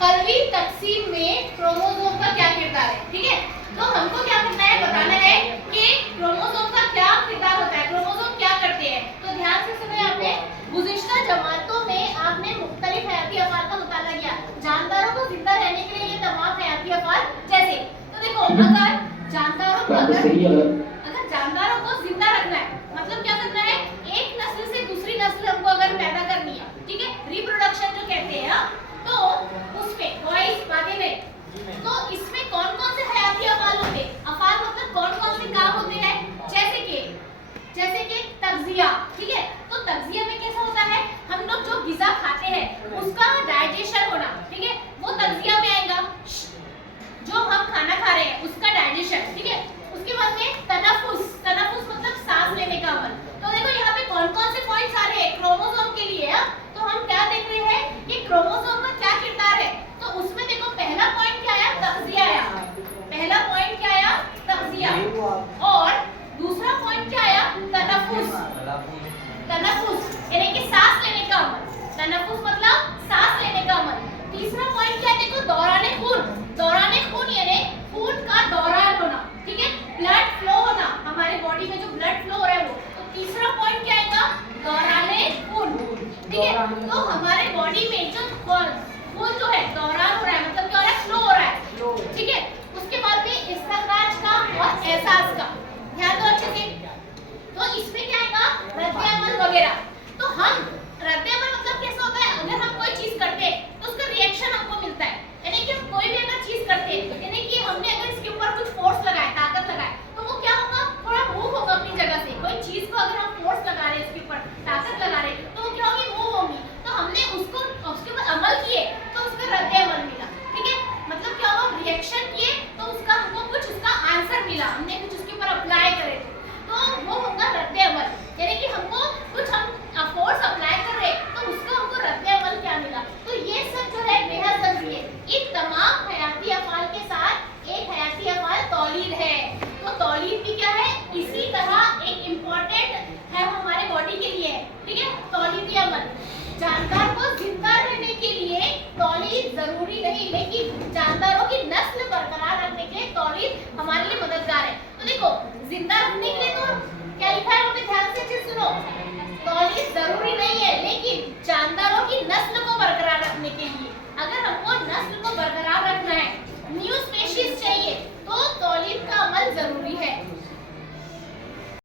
फलवी तकसीम में क्रोमोसोम का क्या किरदार है। ठीक है, तो हमको क्या करना है, बताना है कि क्रोमोसोम का क्या किरदार होता है, क्रोमोसोम क्या करते हैं। तो ध्यान से सुनो, आपने गुज़िश्ता जमातों में आपने मुख्तलिफ हयाती अफ़आल का मुताला किया, जानदारों को जिंदा रहने के लिए ये तमाम हयाती अफ़आल जैसे। तो देखो, अगर जानदारों को अगर जानदारों को जिंदा रखना है, मतलब क्या करना है, एक नस्ल से दूसरी नस्ल हमको अगर पैदा करनी है, ठीक है, रिप्रोडक्शन जो कहते हैं, तो उसमें वॉइस बातें नहीं, तो इसमें कौन कौन से हयाती अफ़आल होते हैं, अफ़आल मतलब कौन कौन से काम होते हैं, जैसे कि तग़ज़िया। ठीक है, तो तग़ज़िया में कैसा होता है, हम लोग जो ग़िज़ा खाते हैं उसका डाइजेशन होना, ठीक है, वो तग़ज़िया में आएगा। जो हम खाना खा रहे हैं उसका डाइजेशन, ठीक है। उसके बाद में तनफ़ुस मतलब सांस लेने का अमल। तो देखो यहाँ पे कौन कौन से पॉइंट्स आ रहे हैं क्रोमोसोम के लिए। तो हम क्या देख रहे हैं कि क्रोमोसोम का क्या किरदार है। तो उसमें देखो, पहला पॉइंट क्या आया, तग़ज़िया आया। पहला पॉइंट क्या आया, तग़ज़िया। और दूसरा पॉइंट क्या आया, तनफ़ुस यानी कि सांस लेने का अमल। तनफ़ुस मतलब सांस लेने का अमल। तीसरा पॉइंट क्या है, देखो, दौराने खून यानी खून का दौरान होना, ठीक है, ब्लड फ्लो होना, हमारे बॉडी में जो ब्लड फ्लो हो रहा है वो। तो तीसरा पॉइंट क्या आएगा, दौराने खून, ठीक है। तो हमारे बॉडी में जो खून जो है दौरान हो रहा है, मतलब क्या हो रहा है, फ्लो हो रहा है, ठीक है। उसके बाद में इस्तिखराज का और एहसास का ध्यान दो अच्छे से। तो इसमें क्या आएगा, रद्द-ए-अमल वगैरह। तो हम रद्द-ए-अमल मतलब कैसा होता है, अगर हम कोई चीज करते हैं तो उसका रिएक्शन हमको मिलता है, यानी कि हम कोई भी अगर चीज करते हैं, यानी कि हमने अगर इसके ऊपर कुछ फोर्स लगाया, ताकत लगाए, तो वो क्या होगा, थोड़ा मूव होगा अपनी जगह से। कोई चीज को अगर हम फोर्स लगा रहे हैं, इसके ऊपर ताकत लगा रहे हैं, तो वो क्या होगी, मूव होगी। तो हमने उसके ऊपर अमल किए तो उसका रद्द-ए-अमल मिला, ठीक है। मतलब क्या हुआ, रिएक्शन किए तो उसका हमको कुछ उसका आंसर मिला, हमने कुछ उसके ऊपर अप्लाई करे तो वो होगा रद्द-ए-अमल। यानी कि हमको कुछ हम फोर्स अप्लाई कर रहे तो उसका हमको रद्द-ए-अमल क्या मिला। तो ये सब जो है बेहद जरूरी है। इन तमाम हयाती अफ़आल के साथ एक हयाती अफ़आल तौलीद है। तो तौलीद भी क्या है, इसी तरह एक इम्पोर्टेंट है हमारे बॉडी के लिए, ठीक है। तौलीदी अमल, जानदार को जिंदा रहने के लिए तौलीद जरूरी नहीं, लेकिन जानदारों की नस्ल बरकरार रखने के लिए तौलीद हमारे लिए मददगार है। तो देखो, जिंदा रखने के लिए तो क्या लिखा है, वो ध्यान से अच्छे सुनो, तौलीद जरूरी नहीं है, लेकिन जानदारों की नस्ल को बरकरार रखने के लिए, अगर हमको नस्ल को बरकरार रखना है, न्यू स्पीशीज चाहिए, तो तौलीद का अमल जरूरी है।